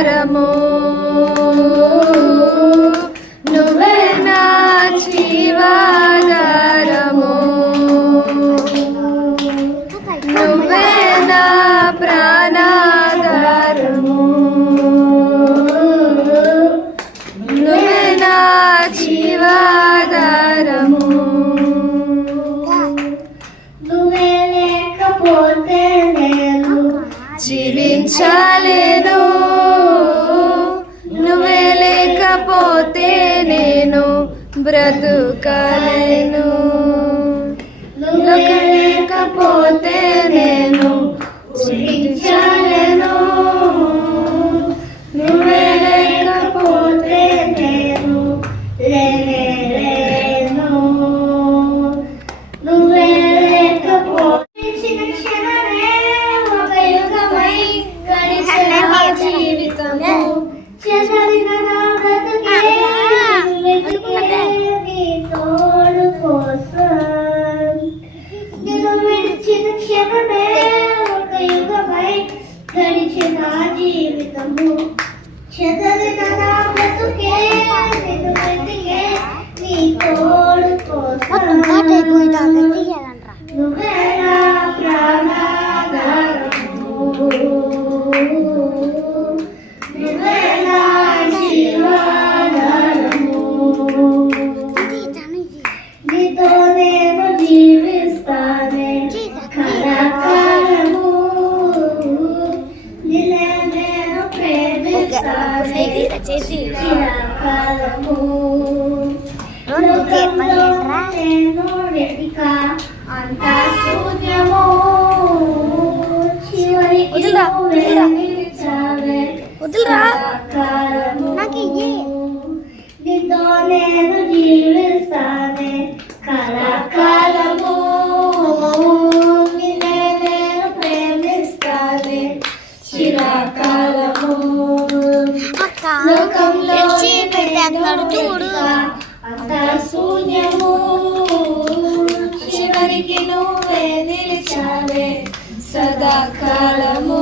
ఆధారము నువ్వే నా జీవాధారము నువ్వే నా ప్రాణాధారము నువ్వే నా జీవాధారము నువ్వే లేకపోతే నేను జీవించలేను నువ్వే లేకపోతే నేను బ్రతుకలేను నువ్వే లేకపోతే నేను జీవించలేను నువ్వే లేకపోతే నేను లేను నువ్వే లేకపోతే క్షణమే ఒక యుగమై గడిచిన నా జీవితము చెదరిన నా బ్రతుకే వెతికే నీ తోడు కోసం నిన్ను విడిచిన క్షణమే ఒక యుగమై గడిచిన నా జీవితము చెదరిన నా బ్రతుకే నిన్ను వెతికే నీ తోడు కోసం నువ్వే నా ప్రాణాధారము నువ్వే నా జీవాధారము నీతో నేను జీవిస్తానే కలకాలము నిన్నే నేను ప్రేమిస్తానే చిరకాలము లోకంలో నేను వెతిక అంతా శూన్యము చివరికి నువ్వే నిలిచావే సదాకాలము నీతో నేను జీవిస్తానే కలకాలము నిన్నే నేను ప్రేమిస్తానే చిరకాలము లోకంలో అంతా శూన్యము చివరికి నువ్వే నిలిచావే సదాకాలము